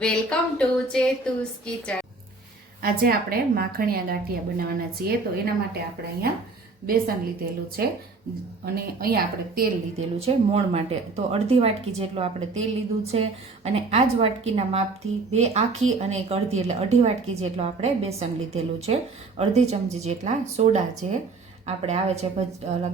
Welcome to ચેતુસ kitchen. આજે આપણે માખણિયા ગાંઠિયા બનાવવાના છીએ, તો એના માટે આપણે અહીંયા બેસન લીધેલું છે અને અહીંયા આપણે તેલ લીધેલું છે મોણ માટે. તો અડધી વાટકી જેટલું આપણે તેલ લીધું છે અને આ જ વાટકીના માપથી બે આખી અને એક અડધી, એટલે અઢી વાટકી જેટલું આપણે બેસન લીધેલું છે. અડધી ચમચી જેટલા સોડા છે. આપણે આવે છે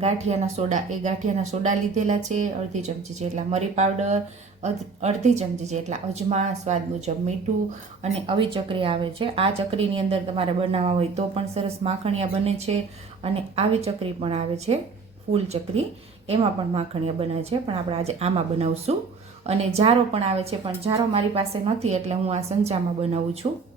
ગાંઠિયાના સોડા. એ ગાંઠિયાના સોડા લીધેલા છે. અડધી ચમચી જેટલા મરી પાવડર અડધી ચમચી જેટલા અજમા સ્વાદ મુજબ મીઠું અને આવી ચકરી આવે છે. આ ચકરીની અંદર તમારે બનાવવા હોય તો પણ સરસ માખણિયા બને છે અને આવી ચકરી પણ આવે છે. ફૂલ ચકરી એમાં પણ માખણિયા બને છે. પણ આપણે આજે આમાં બનાવશું. અને જારો પણ આવે છે. પણ જારો મારી પાસે નથી એટલે હું આ સંચામાં બનાવું છું.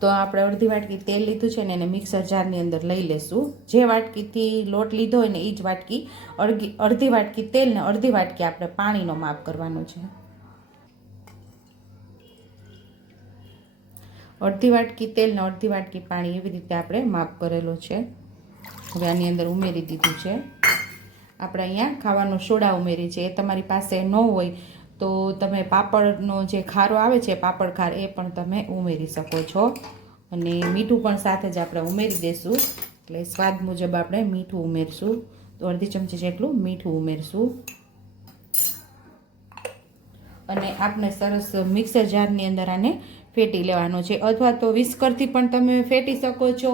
તો આપણે અડધી વાટકી તેલ લીધું છે ને એને મિક્સર જારની અંદર લઈ લેશું. જે વાટકીથી લોટ લીધો હોય ને એ જ વાટકી અડધી અડધી વાટકી તેલ ને અડધી વાટકી આપણે પાણીનો માપ કરવાનો છે. અડધી વાટકી તેલ ને અડધી વાટકી પાણી એવી રીતે આપણે માપ કરેલો છે. હવે આની અંદર ઉમેરી દીધું છે. આપણે અહીંયા ખાવાનો સોડા ઉમેરી છે. એ તમારી પાસે ન હોય તો તમે પાપડનો જે ખારો આવે છે, પાપડ ખાર, એ પણ તમે ઉમેરી શકો છો. અને મીઠું પણ સાથે જ આપણે ઉમેરી દઈશું એટલે સ્વાદ મુજબ આપણે મીઠું ઉમેરશું. તો અડધી ચમચી જેટલું મીઠું ઉમેરશું. અને આપણે સરસ મિક્સર જારની અંદર આને ફેટી લેવાનો છે. અથવા તો વિસ્કરથી પણ તમે ફેટી શકો છો.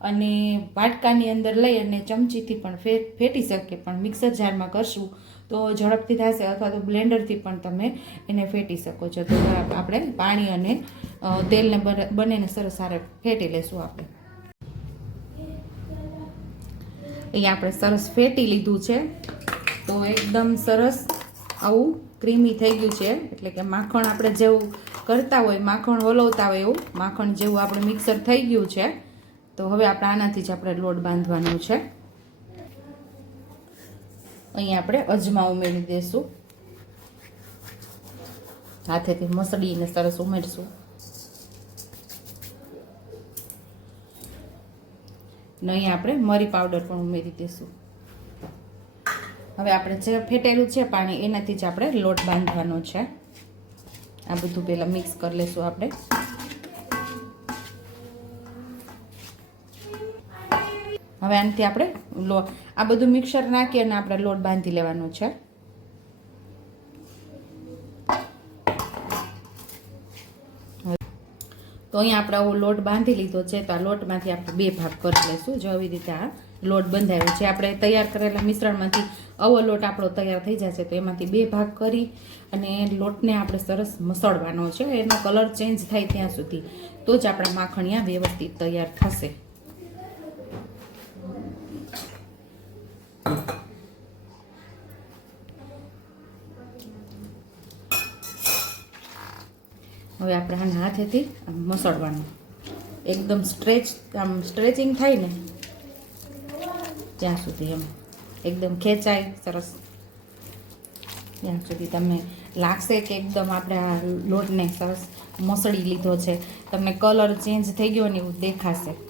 અને વાટકાની અંદર લઈ અને ચમચીથી પણ ફેટી શકીએ પણ મિક્સર જારમાં કરશું તો ઝડપથી થશે અથવા તો બ્લેન્ડરથી પણ તમે એને ફેટી શકો છો. તો આપણે પાણી અને તેલને બને- બંનેને સરસ સારે ફેટી લેશું આપણે. અહીંયા આપણે સરસ ફેટી લીધું છે. તો એકદમ સરસ આવું ક્રીમી થઈ ગયું છે. એટલે કે માખણ આપણે જેવું કરતા હોય, માખણ હલવતા હોય એવું, માખણ જેવું આપણે મિક્સર થઈ ગયું છે. તો હવે આપણે આનાથી જ આપણે લોટ બાંધવાનો છે. અહીંયા આપણે અજમા ઉમેરી દઈશું હાથેથી મસળીને સરસ ઉમેરશું. ને અહીંયા આપણે મરી પાવડર પણ ઉમેરી દઈશું હવે આપણે જે ફેટેલું છે પાણી, એનાથી જ આપણે લોટ બાંધવાનો છે. આ બધું પહેલાં મિક્સ કરી લેશું આપણે. હવે આનાથી આપણે લો, આ બધું મિક્સર નાખી અને આપણે લોટ બાંધી લેવાનો છે. તો અહીંયા આપણે આવો લોટ બાંધી લીધો છે, તો આ લોટમાંથી આપણે બે ભાગ કરી લઈશું જો આવી રીતે આ લોટ બંધાયો છે, આપણે તૈયાર કરેલા મિશ્રણમાંથી આવો લોટ આપણો તૈયાર થઈ જશે, તો એમાંથી બે ભાગ કરી અને લોટને આપણે સરસ મસળવાનો છે. એનો કલર ચેન્જ થાય ત્યાં સુધી તો જ આપણા માખણિયા વ્યવસ્થિત તૈયાર થશે. હવે આપણે આને હાથેથી આમ મસળવાનું. એકદમ સ્ટ્રેચ આમ સ્ટ્રેચિંગ થાય ને, ત્યાં સુધી એમ. એકદમ ખેંચાય, સરસ. ત્યાં સુધી તમને લાગશે કે એકદમ આપણે આ લોટને સરસ મસળી લીધો છે. તમને કલર ચેન્જ થઈ ગયો ને એવું દેખાશે.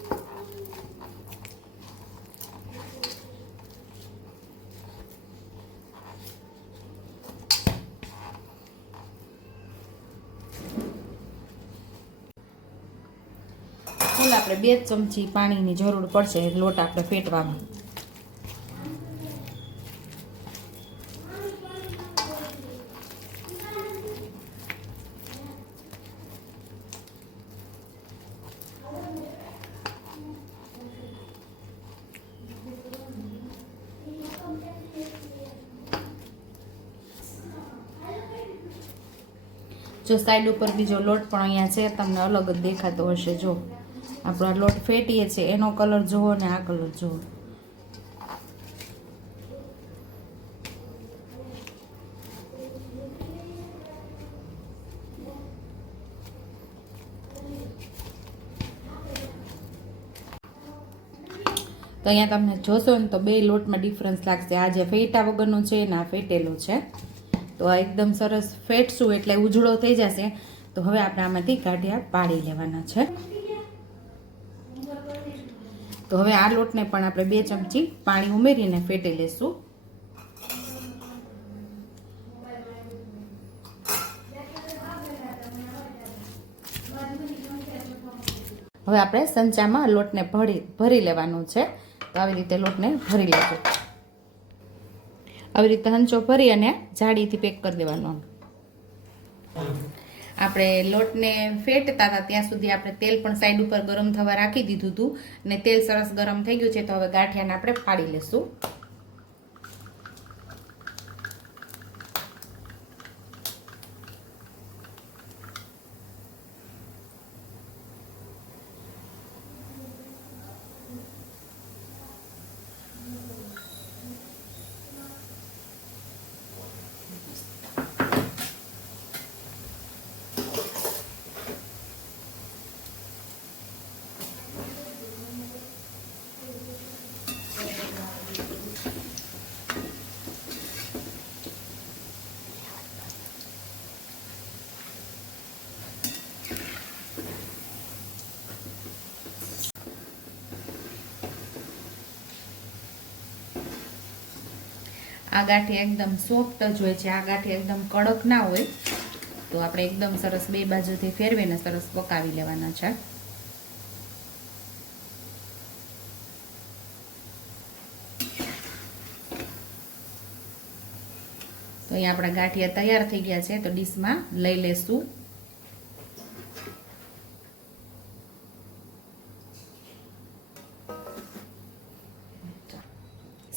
કુલ આપણે બે ચમચી પાણીની જરૂર પડશે લોટ આપણે ફેટવામાં જો સાઈડ ઉપર બીજો લોટ પણ અહીંયા છે, તમને અલગ જ દેખાતો હશે, જો. આપણો આ લોટ ફેટીએ છીએ એનો કલર જુઓ ને આ કલર જુઓ તો અહીંયા તમને જોશો ને તો બે લોટમાં ડિફરન્સ લાગશે. આ જે ફેટા વગરનો છે ને આ ફેટેલો છે. તો આ એકદમ સરસ ફેટશું એટલે ઉજળો થઈ જશે. તો હવે આપણે આમાંથી ગાંઠિયા પાડી લેવાના છે. તો હવે આ લોટને પણ આપણે બે ચમચી પાણી ઉમેરીને ફેટી લેશું. હવે આપણે સંચામાં લોટને ભરી ભરી લેવાનું છે. તો આવી રીતે લોટને ભરી લેજો. આવી રીતે હંચો ભરી અને જાડીથી પેક કરી દેવાનું. આપણે લોટને ફેટતા હતા ત્યાં સુધી આપણે તેલ પણ સાઈડ ઉપર ગરમ થવા રાખી દીધું હતું. અને તેલ સરસ ગરમ થઈ ગયું છે તો હવે ગાંઠિયાને આપણે ફાડી લેશું. આ ગાંઠિયા એકદમ સોફ્ટ જ હોય છે. આ ગાંઠી એકદમ કડક ના હોય. તો આપણે એકદમ સરસ બે બાજુથી ફેરવીને સરસ પકાવી લેવાના છે. તો અહીંયા આપણા ગાંઠિયા તૈયાર થઈ ગયા છે. તો ડીશમાં લઈ લેશું.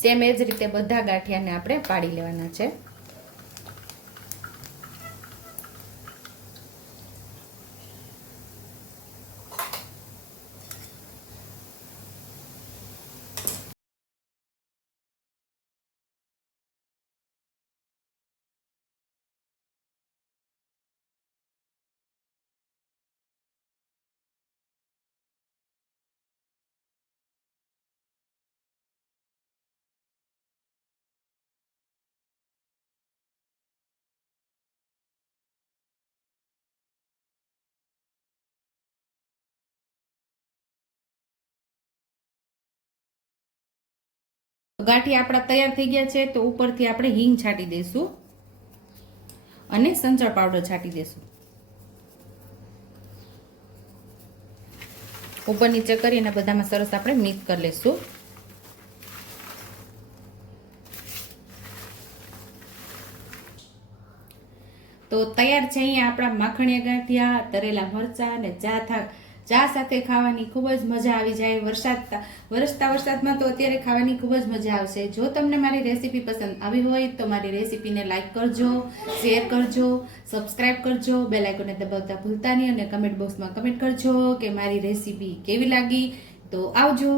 સેમ એ જ રીતે બધા ગાંઠિયાને આપણે પાડી લેવાના છે. ગાંઠિયા આપણા તૈયાર થઈ ગયા છે, તો ઉપરથી આપણે હિંગ છાંટી દઈશું અને સંચળ પાવડર છાંટી દઈશું. ઉપર નીચે કરીને બધામાં સરસ આપણે મિક્સ કરી લઈશું. તો તૈયાર છે અહીંયા આપણા માખણીયા ગાંઠિયા, તરેલા મરચા અને ચા થા ચા સાથે ખાવાની ખૂબ જ મજા આવી જાય. વરસાદ વરસતા વરસાદમાં તો અત્યારે ખાવાની ખૂબ જ મજા આવશે. જો તમને મારી રેસીપી પસંદ આવી હોય તો મારી રેસીપીને લાઇક કરજો, શેર કરજો, સબસ્ક્રાઇબ કરજો બે લાઇકોને દબાવતા ભૂલતા નહીં અને કમેન્ટ બોક્સમાં કમેન્ટ કરજો કે મારી રેસીપી કેવી લાગી. તો આવજો.